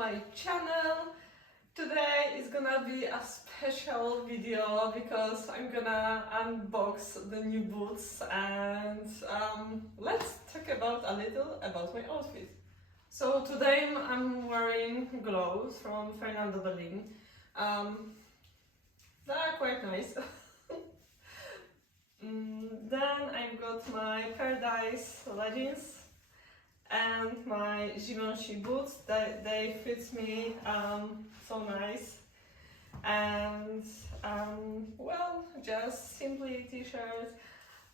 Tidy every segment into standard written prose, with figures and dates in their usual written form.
my channel. Today is gonna be a special video because I'm gonna unbox the new boots and let's talk about a little about my outfit. So today I'm wearing gloves from Fernando Berlin. They are quite nice. Then I've got my paradise leggings and my Givenchy boots. They fit me so nice. And well, just simply t-shirt,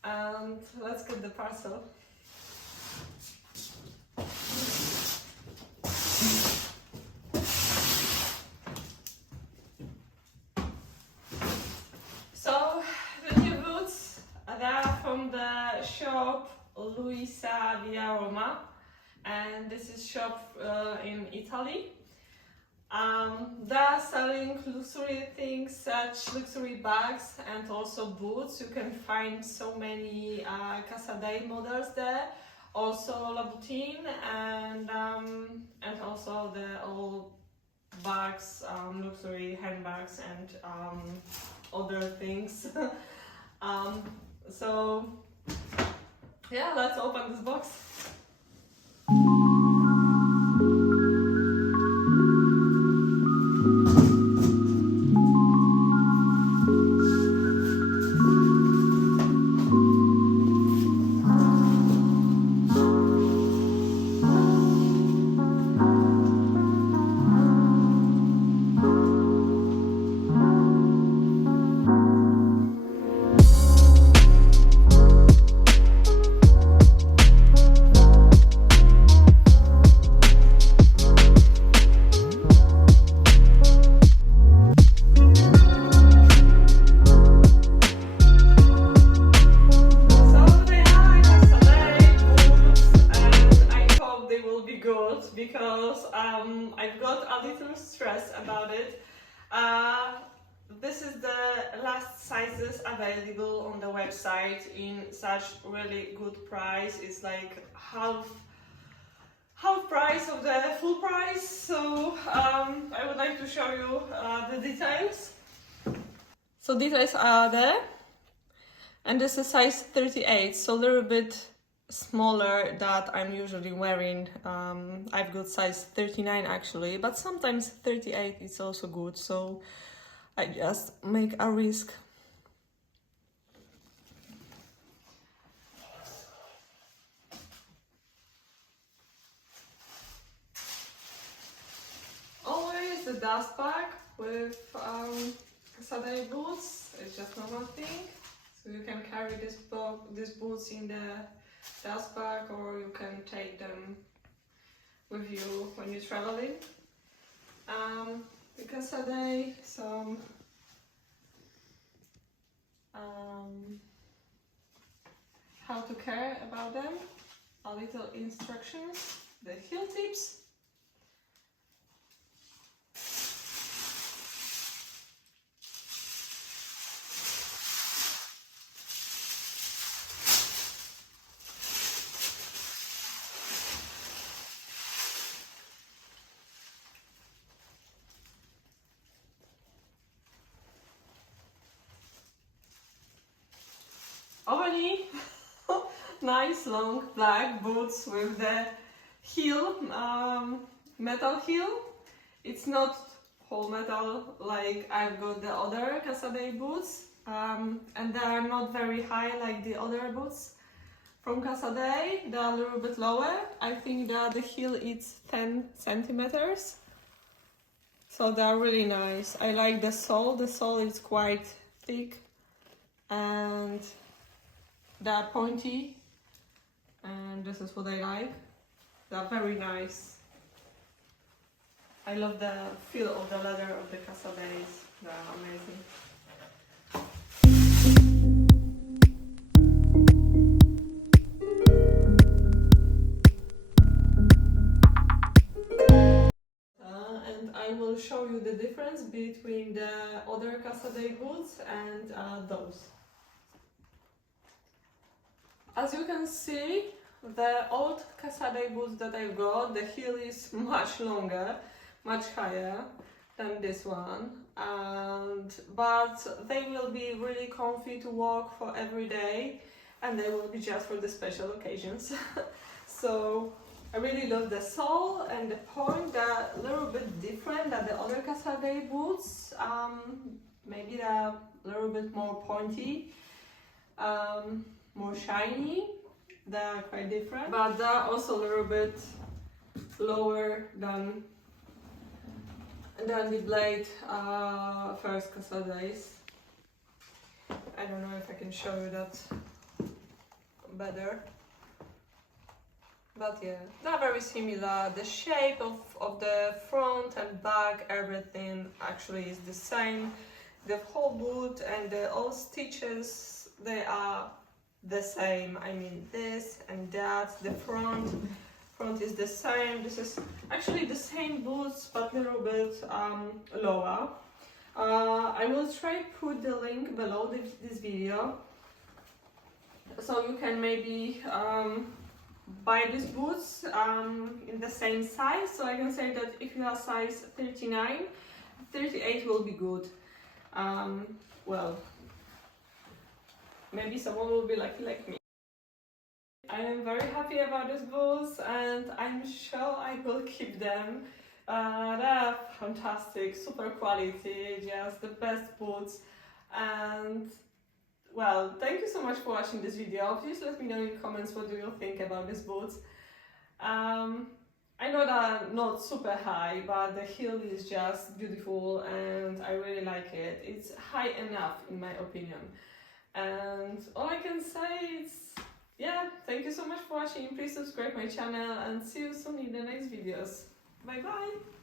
and let's get the parcel. So the new boots, they are from the shop Luisa Via Roma, and this is shop in Italy. They're selling luxury things such luxury bags and also boots. You can find so many CASADEI models there, also Labutin and also the old bags, luxury handbags and other things. So yeah, let's open this box. Because I've got a little stress about it. This is the last sizes available on the website in such really good price. It's like half price of the full price. So I would like to show you the details. So details are there, and this is size 38, so a little bit smaller that I'm usually wearing. I've got size 39 actually, but sometimes 38 is also good, so I just make a risk. Always the dust bag with CASADEI boots. It's just normal thing, so you can carry these boots in the dust bag, or you can take them with you when you're traveling. The CASADEI, some how to care about them, a little instructions, the heel tips, already nice long black boots with the heel, metal heel. It's not whole metal like I've got the other CASADEI boots, and they are not very high like the other boots from CASADEI. They're a little bit lower. I think that the heel is 10 centimeters, so they're really nice. I like the sole. The sole is quite thick and they're pointy, and this is what I like. They're very nice. I love the feel of the leather of the CASADEIs. They're amazing. And I will show you the difference between the other CASADEI boots and those. As you can see, the old CASADEI boots that I've got, the heel is much longer, much higher than this one, but they will be really comfy to walk for every day, and they will be just for the special occasions. So I really love the sole and the point. They're a little bit different than the other CASADEI boots. Maybe they're a little bit more pointy, more shiny. They're quite different, but they're also a little bit lower than the blade first CASADEIs. I don't know if I can show you that better. But yeah, they're very similar. The shape of the front and back, everything actually is the same. The whole boot and all stitches, they are the same. I mean, this and that, the front is the same. This is actually the same boots, but a little bit lower. I will try put the link below this video, so you can maybe buy these boots in the same size. So I can say that if you are size 39, 38 will be good. Well, maybe someone will be lucky like me. I am very happy about these boots, and I'm sure I will keep them. They're fantastic, super quality, just the best boots. And well, thank you so much for watching this video. Please let me know in comments what do you think about these boots. I know they're not super high, but the heel is just beautiful and I really like it. It's high enough in my opinion. And all I can say is, yeah, thank you so much for watching. Please subscribe my channel and see you soon in the next videos. Bye bye!